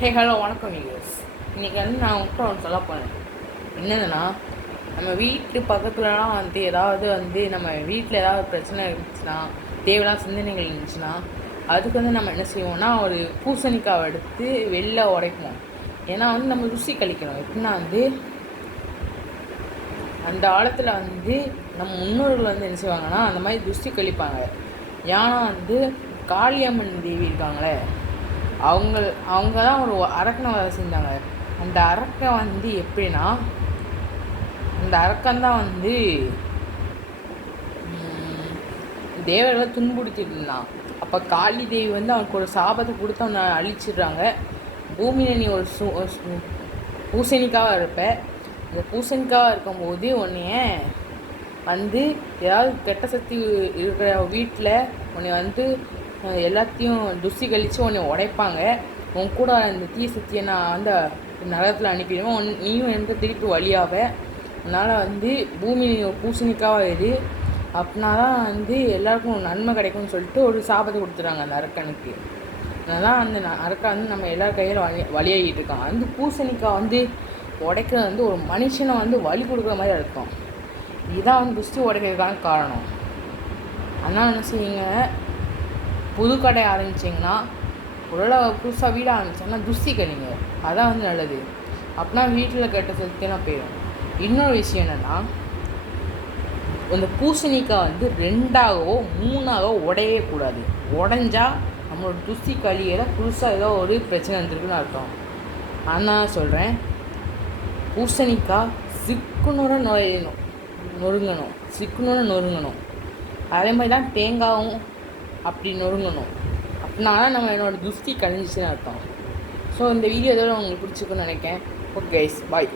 Hello வணக்கம் viewers. இன்றைக்கி வந்து நான் உங்கள்கிட்ட ஒன்று சொல்ல போனேன். என்னதுன்னா, நம்ம வீட்டு பக்கத்துலலாம் வந்து ஏதாவது வந்து நம்ம வீட்டில் ஏதாவது பிரச்சனை இருந்துச்சுன்னா, தேவையில்லாத சிந்தனைகள் இருந்துச்சுன்னா, அதுக்கு வந்து நம்ம என்ன செய்வோம்னா, ஒரு பூசணிக்காவை எடுத்து வெளில உடைப்போம். ஏன்னா வந்து நம்ம ருசி கழிக்கணும். எப்படின்னா வந்து அந்த காலத்தில் வந்து நம்ம முன்னோர்கள் வந்து என்ன செய்வாங்கன்னா, அந்த மாதிரி ருசி கழிப்பாங்க. ஏன்னா வந்து காளியம்மன் தேவி இருக்காங்களே, அவங்க தான் ஒரு அரக்கனை வேலை செஞ்சாங்க. அந்த அரக்கன் வந்து எப்படின்னா, அந்த அரக்கன் தான் வந்து தேவர்களை துன்புறுத்திட்டு இருந்தான். அப்போ காளி தேவி வந்து அவனுக்கு ஒரு சாபத்தை கொடுத்து அவனை அழிச்சிடுறாங்க. பூமியில் நீ ஒரு பூசணிக்காவாக இருப்ப. இந்த பூசணிக்காவாக இருக்கும்போது உன்னைய வந்து ஏதாவது கெட்ட சக்தி இருக்கிற வீட்டில் உன்னை வந்து எல்லாத்தையும் துசி கழித்து உன்னை உடைப்பாங்க. உன் கூட அந்த தீய சக்தியை நான் வந்து நரகத்தில் அனுப்பிடுவேன். நீயும் எனக்கு திருப்பி வழியாவ. அதனால் வந்து பூமி பூசணிக்காவாக இது அப்படின்னா தான் வந்து எல்லாருக்கும் நன்மை கிடைக்கும்னு சொல்லிட்டு ஒரு சாபத்தை கொடுத்துறாங்க அந்த அரக்கனுக்கு. அதனால் அந்த அரக்கன் வந்து நம்ம எல்லார் கையில் வழியாகிட்டு இருக்கான். அந்த பூசணிக்காய் வந்து உடைக்கிறது வந்து ஒரு மனுஷனை வந்து வழி கொடுக்குற மாதிரி அர்த்தம். இதுதான் வந்து துஷ்டி உடைக்கிறதுக்கான காரணம். அதனால் என்ன செய்யுங்க, புது கடை ஆரம்பிச்சிங்கன்னா, ஒரு புதுசாக வீடு ஆரம்பிச்சிங்கன்னா துஷ்டி கழிங்க. அதான் வந்து நல்லது. அப்படின்னா வீட்டில் கெட்ட சக்தியெல்லாம் போயிடும். இன்னொரு விஷயம் என்னென்னா, அந்த பூசணிக்காய் வந்து 2ஆகவோ 3ஆகவோ உடையவே கூடாது. உடஞ்சா நம்மளோட துஷ்டி கழியில் புதுசாக ஏதோ ஒரு பிரச்சனை வந்துருக்குன்னு அர்த்தம். ஆனால் சொல்கிறேன், பூசணிக்காய் சிக்குனோட நொறுங்கணும். நொறுங்கணும். அதே மாதிரி தான் தேங்காயும் அப்படி நொறுங்கணும். அப்படின்னா தான் நம்ம என்னோடய துஷ்டி கழிஞ்சிச்சுன்னு அர்த்தம். ஸோ இந்த வீடியோ இதோட உங்களுக்கு பிடிச்சிருக்குன்னு நினைக்கிறேன். ஓகே கைஸ், பாய்.